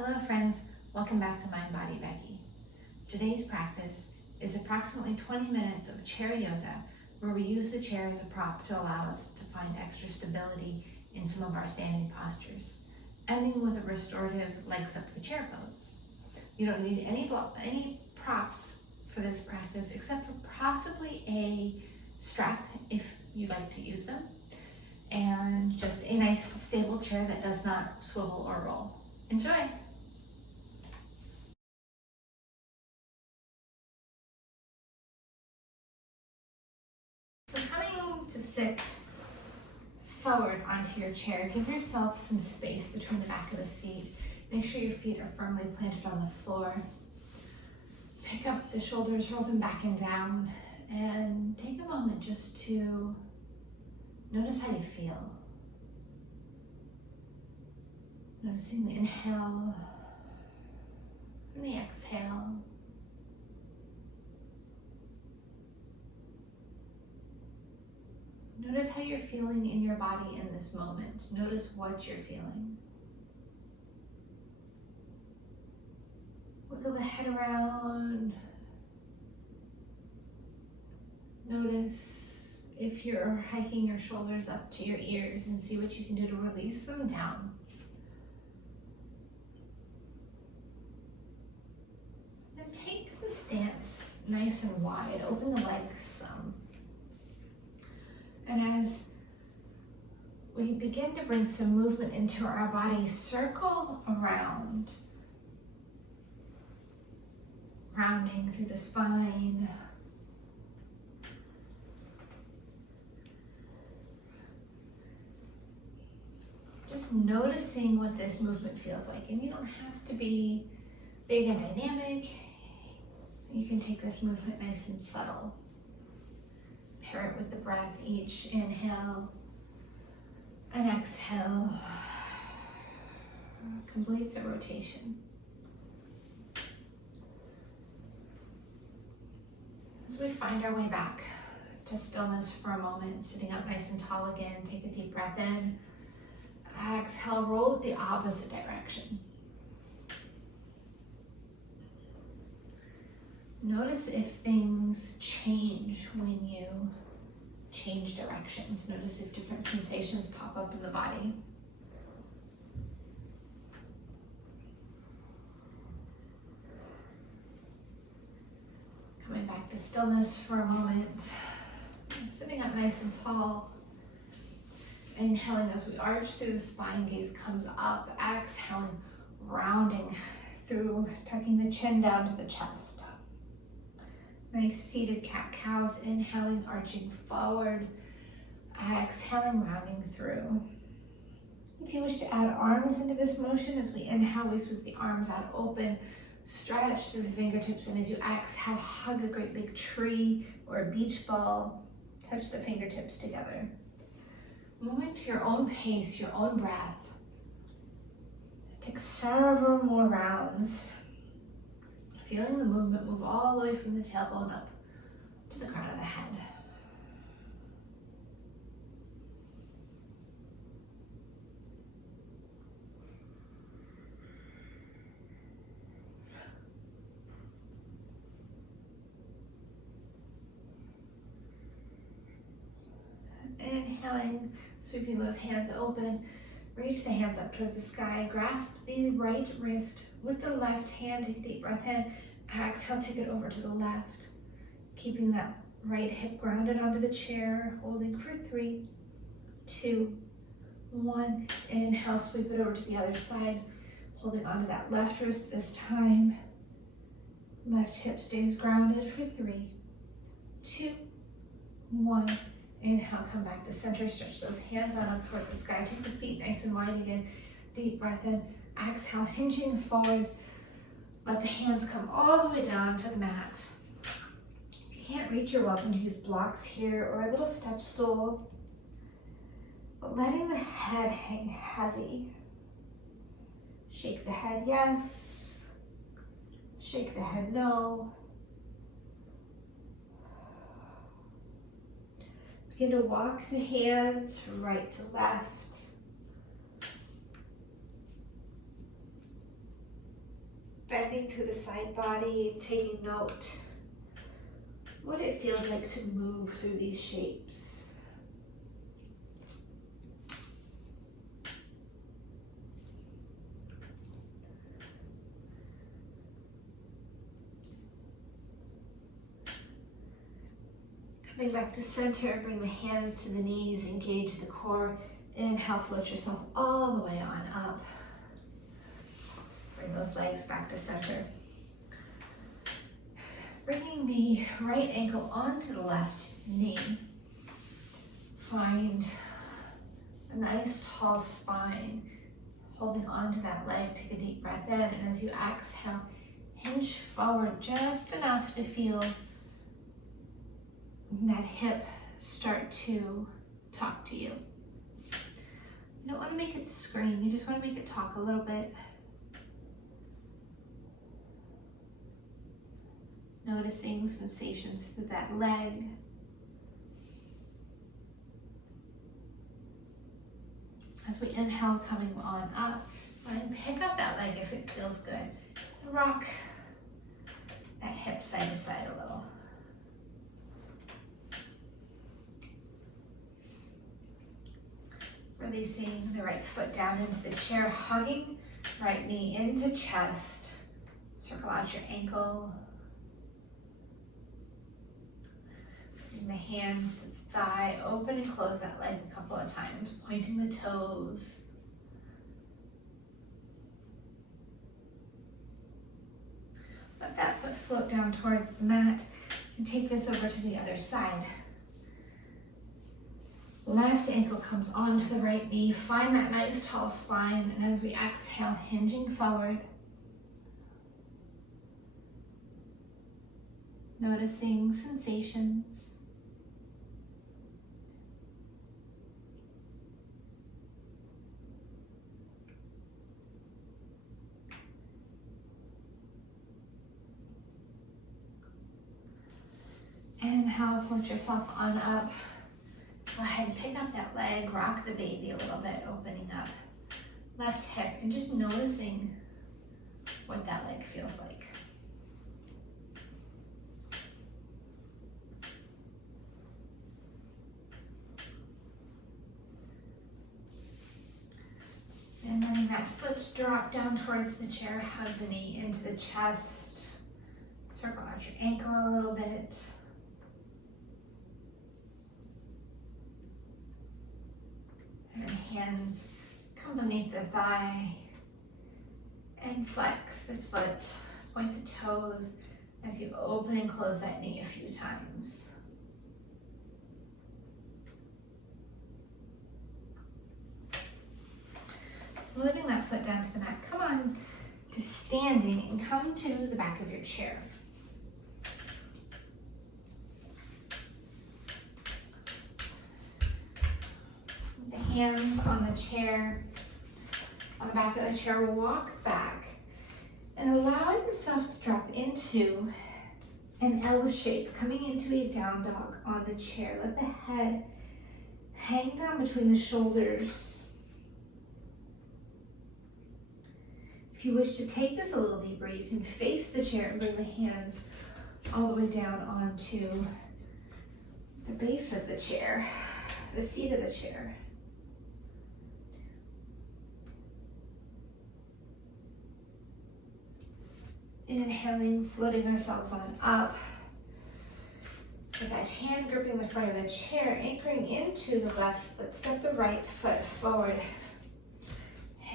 Hello friends, welcome back to Mind Body Becky. Today's practice is approximately 20 minutes of chair yoga where we use the chair as a prop to allow us to find extra stability in some of our standing postures, ending with a restorative legs up the chair pose. You don't need any props for this practice except for possibly a strap if you like to use them, and just a nice stable chair that does not swivel or roll. Enjoy! So coming to sit forward onto your chair, give yourself some space between the back of the seat. Make sure your feet are firmly planted on the floor. Pick up the shoulders, roll them back and down, and take a moment just to notice how you feel. Noticing the inhale and the exhale. Notice how you're feeling in your body in this moment. Notice what you're feeling. Wiggle the head around. Notice if you're hiking your shoulders up to your ears and see what you can do to release them down. Then take the stance nice and wide. Open the legs some. And as we begin to bring some movement into our body, circle around, rounding through the spine. Just noticing what this movement feels like. And you don't have to be big and dynamic. You can take this movement nice and subtle. Pair it with the breath. Each inhale and exhale completes a rotation. As we find our way back to stillness for a moment, sitting up nice and tall again, take a deep breath in. Exhale, roll it the opposite direction. Notice if things change when you change directions. Notice if different sensations pop up in the body. Coming back to stillness for a moment. Sitting up nice and tall. Inhaling as we arch through the spine, gaze comes up. Exhaling, rounding through, tucking the chin down to the chest. Nice seated cat-cows, inhaling, arching forward, exhaling, rounding through. If you wish to add arms into this motion, as we inhale, we sweep the arms out open, stretch through the fingertips, and as you exhale, hug a great big tree or a beach ball, touch the fingertips together. Moving to your own pace, your own breath. Take several more rounds. Feeling the movement move all the way from the tailbone up to the crown of the head. Inhaling, sweeping those hands open. Reach the hands up towards the sky. Grasp the right wrist with the left hand. Take a deep breath in. Exhale, take it over to the left. Keeping that right hip grounded onto the chair. Holding for 3, 2, 1. Inhale, sweep it over to the other side. Holding onto that left wrist this time. Left hip stays grounded for 3, 2, 1. Inhale, come back to center, stretch those hands out up towards the sky. Take the feet nice and wide again. Deep breath in. Exhale, hinging forward. Let the hands come all the way down to the mat. If you can't reach, you're welcome to use blocks here or a little step stool. But letting the head hang heavy. Shake the head yes. Shake the head no. Begin to walk the hands from right to left. expanding through the side body, taking note what it feels like to move through these shapes. Coming back to center, bring the hands to the knees, engage the core. Inhale, float yourself all the way on up. Bring those legs back to center. Bringing the right ankle onto the left knee. Find a nice tall spine. Holding onto that leg, take a deep breath in, and as you exhale, hinge forward just enough to feel that hip start to talk to you. You don't want to make it scream, you just want to make it talk a little bit. Noticing sensations through that leg. As we inhale, coming on up, and pick up that leg if it feels good. Rock that hip side to side a little. Releasing the right foot down into the chair, hugging right knee into chest. Circle out your ankle. Bring the hands to the thigh, open and close that leg a couple of times, pointing the toes. Let that foot float down towards the mat and take this over to the other side. Left ankle comes onto the right knee. Find that nice tall spine, and as we exhale, hinging forward. Noticing sensations. Inhale, float yourself on up. Go ahead and pick up that leg, rock the baby a little bit, opening up left hip and just noticing what that leg feels like. And letting that foot drop down towards the chair, hug the knee into the chest, circle out your ankle a little bit. And hands come beneath the thigh and flex the foot, point the toes as you open and close that knee a few times. Loading that foot down to the mat, come on to standing and come to the back of your chair. Hands on the chair, on the back of the chair, walk back and allow yourself to drop into an L shape, coming into a down dog on the chair. Let the head hang down between the shoulders. If you wish to take this a little deeper, you can face the chair and bring the hands all the way down onto the base of the chair, the seat of the chair. Inhaling, floating ourselves on up. With that hand gripping the front of the chair, anchoring into the left foot, step the right foot forward.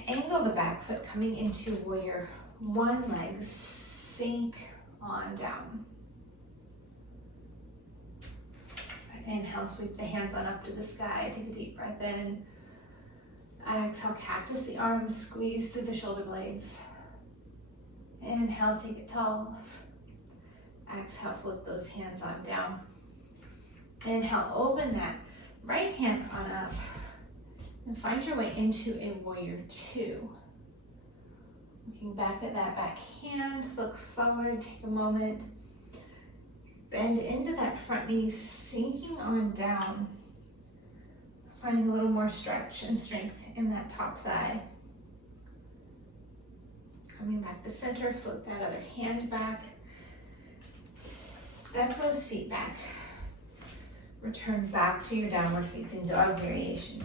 Angle the back foot coming into warrior one, leg sink on down. Inhale, sweep the hands on up to the sky, take a deep breath in. Exhale, cactus the arms, squeeze through the shoulder blades. Inhale, take it tall. Exhale, flip those hands on down. Inhale, open that right hand on up and find your way into a warrior two. Looking back at that back hand, look forward, take a moment. Bend into that front knee, sinking on down. Finding a little more stretch and strength in that top thigh. Coming back to center, float that other hand back. Step those feet back. Return back to your downward facing dog variation.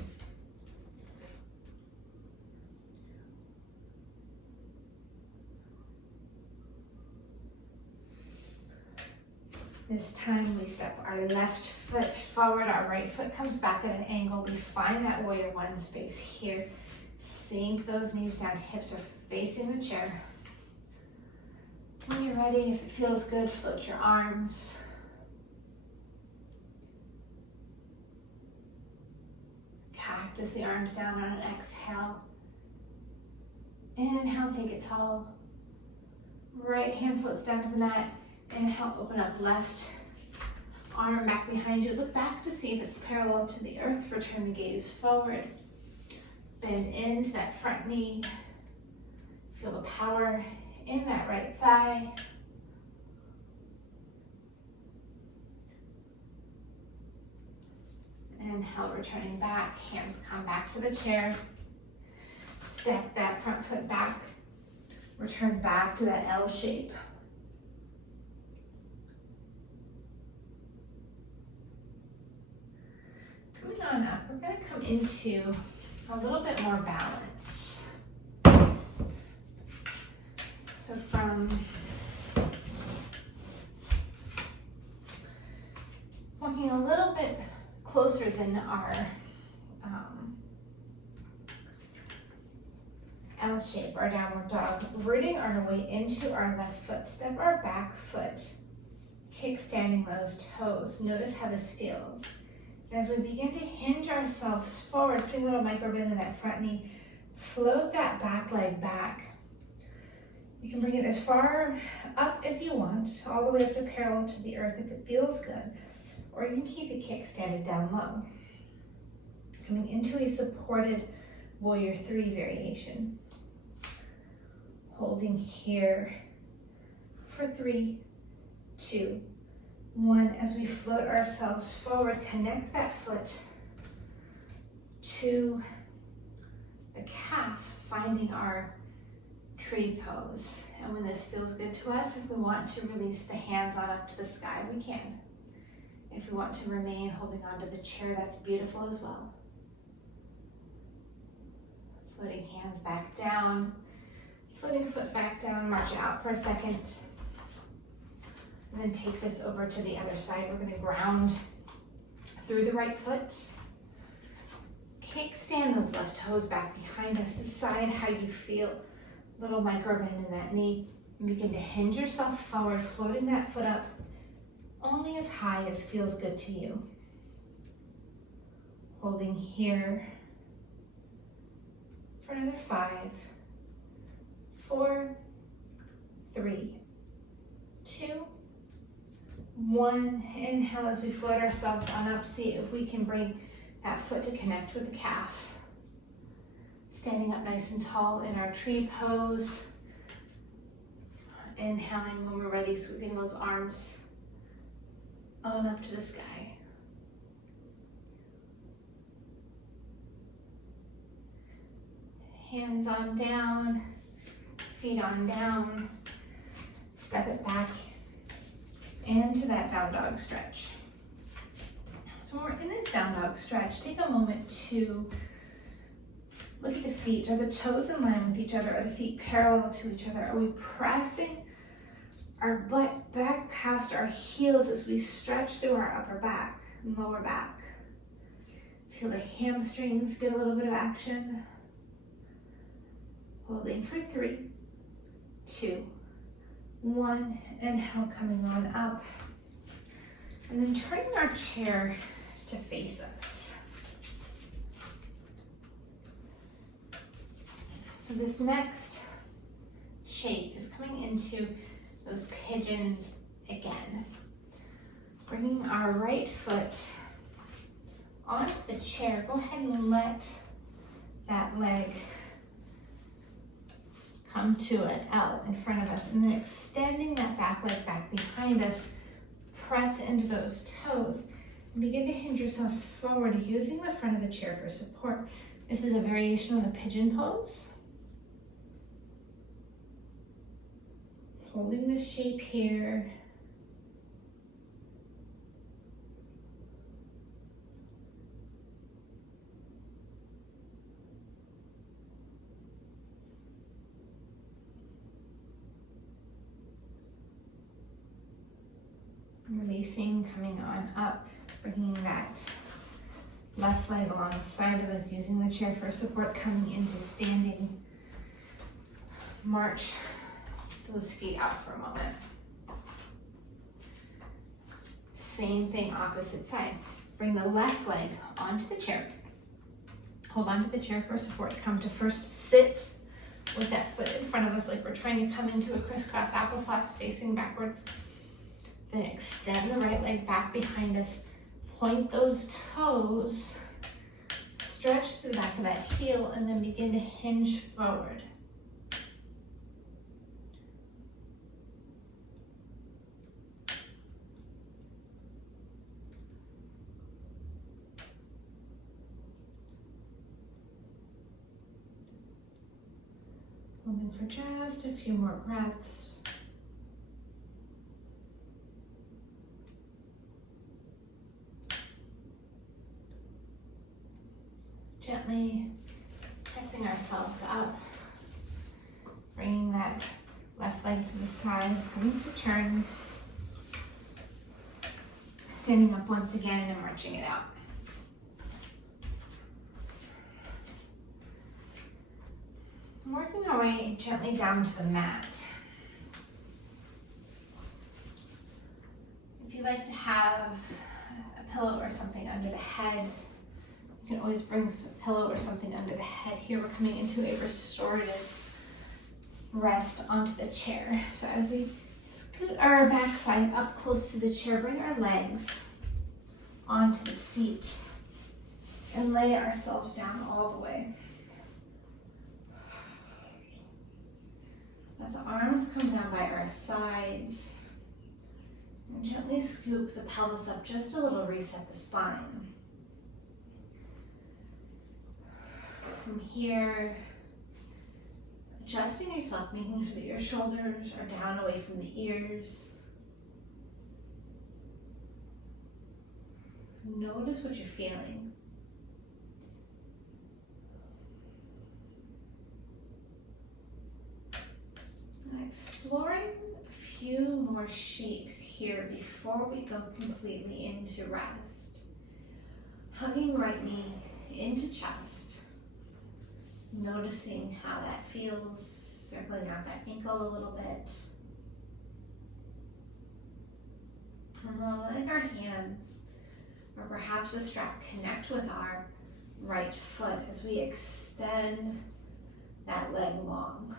This time we step our left foot forward, our right foot comes back at an angle. We find that warrior one space here. Sink those knees down, hips are facing the chair. When you're ready, if it feels good, float your arms. Cactus the arms down on an exhale. Inhale, take it tall. Right hand floats down to the mat. Inhale, open up left arm back behind you. Look back to see if it's parallel to the earth. Return the gaze forward. Bend into that front knee. Feel the power in that right thigh. Inhale, returning back. Hands come back to the chair. Step that front foot back. Return back to that L shape. Coming on up, we're going to come into a little bit more balance. So from walking a little bit closer than our L shape, our downward dog, rooting our way into our left foot. Step our back foot, kickstanding those toes. Notice how this feels. As we begin to hinge ourselves forward, putting a little micro bend in that front knee, float that back leg back. You can bring it as far up as you want, all the way up to parallel to the earth if it feels good, or you can keep it kickstanded down low. Coming into a supported warrior three variation. Holding here for 3, 2, 1, as we float ourselves forward, connect that foot to the calf, finding our tree pose. And when this feels good to us, if we want to release the hands on up to the sky, we can. If we want to remain holding onto the chair, that's beautiful as well. Floating hands back down, floating foot back down, march out for a second. And then take this over to the other side. We're going to ground through the right foot. Kickstand those left toes back behind us. Decide how you feel. Little micro bend in that knee. And begin to hinge yourself forward, floating that foot up only as high as feels good to you. Holding here for another 5, 4, 3, 2, 1. Inhale as we float ourselves on up. See if we can bring that foot to connect with the calf. Standing up nice and tall in our tree pose. Inhaling when we're ready, sweeping those arms on up to the sky. Hands on down, feet on down. Step it back into that down dog stretch. So when we're in this down dog stretch, take a moment to look at the feet. Are the toes in line with each other? Are the feet parallel to each other? Are we pressing our butt back past our heels as we stretch through our upper back and lower back? Feel the hamstrings get a little bit of action. Holding for 3, 2, 1. Inhale, coming on up. And then turning our chair to face us. So this next shape is coming into those pigeons again. Bringing our right foot onto the chair. Go ahead and let that leg come to an L in front of us, and then extending that back leg back behind us, press into those toes, and begin to hinge yourself forward using the front of the chair for support. This is a variation on the pigeon pose. Holding this shape here. Releasing, coming on up, bringing that left leg alongside of us, using the chair for support, coming into standing. March those feet out for a moment. Same thing, opposite side. Bring the left leg onto the chair. Hold on to the chair for support. Come to first sit with that foot in front of us like we're trying to come into a crisscross applesauce facing backwards. Then extend the right leg back behind us. Point those toes, stretch through the back of that heel, and then begin to hinge forward. Holding for just a few more breaths. Gently pressing ourselves up, bringing that left leg to the side, coming to turn, standing up once again and marching it out. Working our way gently down to the mat. If you like to have a pillow or something under the head, you can always bring a pillow or something under the head. Here we're coming into a restorative rest onto the chair. So as we scoot our backside up close to the chair, bring our legs onto the seat and lay ourselves down all the way. Let the arms come down by our sides and gently scoop the pelvis up just a little, reset the spine. From here, adjusting yourself, making sure that your shoulders are down away from the ears. Notice what you're feeling. And exploring a few more shapes here before we go completely into rest. Hugging right knee into chest. Noticing how that feels, circling out that ankle a little bit. And then letting our hands, or perhaps a strap, connect with our right foot as we extend that leg long.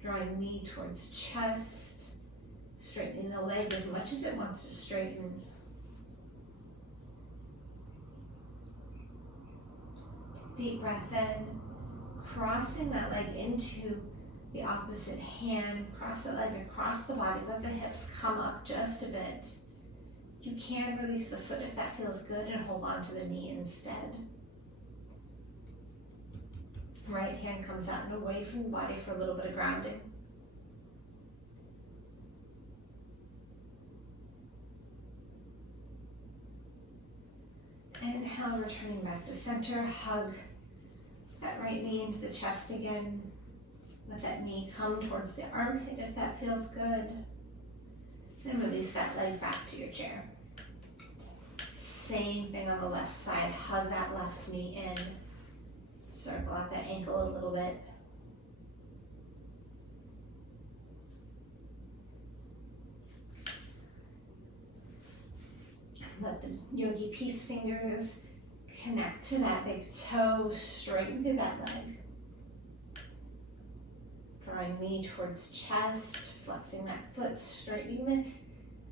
Drawing knee towards chest, straightening the leg as much as it wants to straighten. Deep breath in, crossing that leg into the opposite hand, cross the leg across the body, let the hips come up just a bit. You can release the foot if that feels good and hold on to the knee instead. Right hand comes out and away from the body for a little bit of grounding. Inhale, returning back to center, hug that right knee into the chest again. Let that knee come towards the armpit if that feels good. And release that leg back to your chair. Same thing on the left side, hug that left knee in. Circle out that ankle a little bit. Let the yogi peace fingers connect to that big toe, straighten through that leg. Drawing knee towards chest, flexing that foot, straightening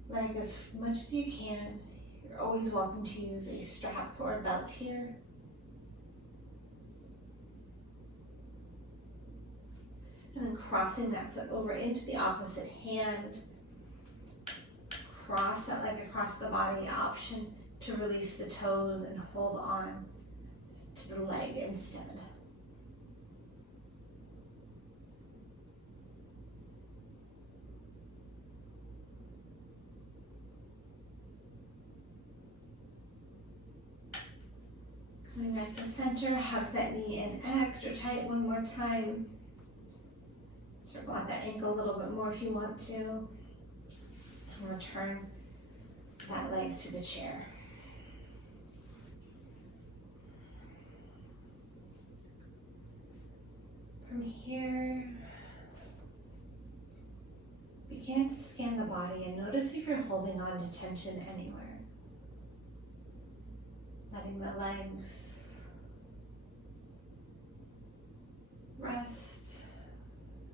the leg as much as you can. You're always welcome to use a strap or a belt here. And then crossing that foot over into the opposite hand. Cross that leg across the body, option to release the toes and hold on to the leg instead. Coming back to center, hug that knee in extra tight one more time. Circle out that ankle a little bit more if you want to. And return that leg to the chair. From here, begin to scan the body and notice if you're holding on to tension anywhere. Letting the legs rest,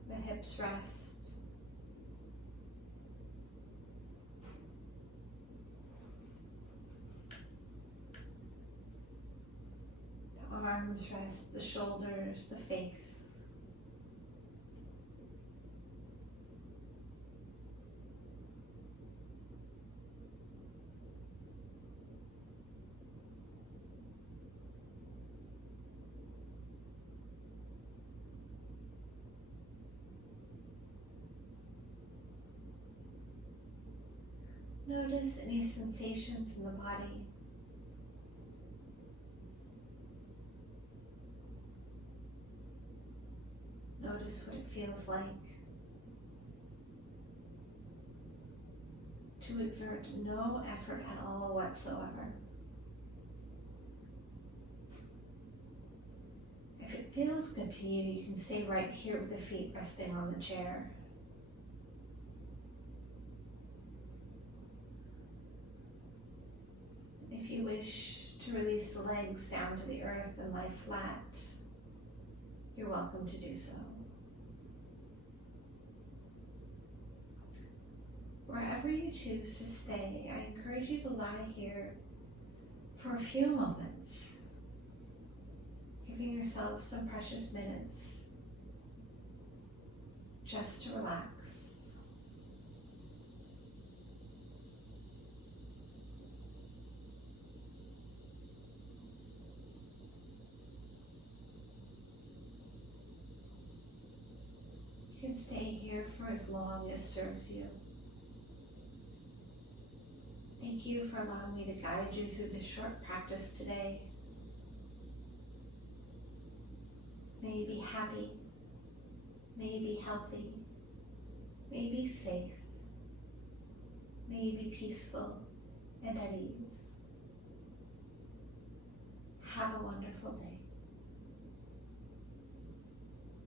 the hips rest. The arms rest, the shoulders, the face. Notice any sensations in the body. Notice what it feels like to exert no effort at all whatsoever. If it feels good to you, you can stay right here with the feet resting on the chair. If you wish to release the legs down to the earth and lie flat, you're welcome to do so. Wherever you choose to stay, I encourage you to lie here for a few moments, giving yourself some precious minutes just to relax. You can stay here for as long as serves you. Thank you for allowing me to guide you through this short practice today. May you be happy, may you be healthy, may you be safe, may you be peaceful and at ease. Have a wonderful day.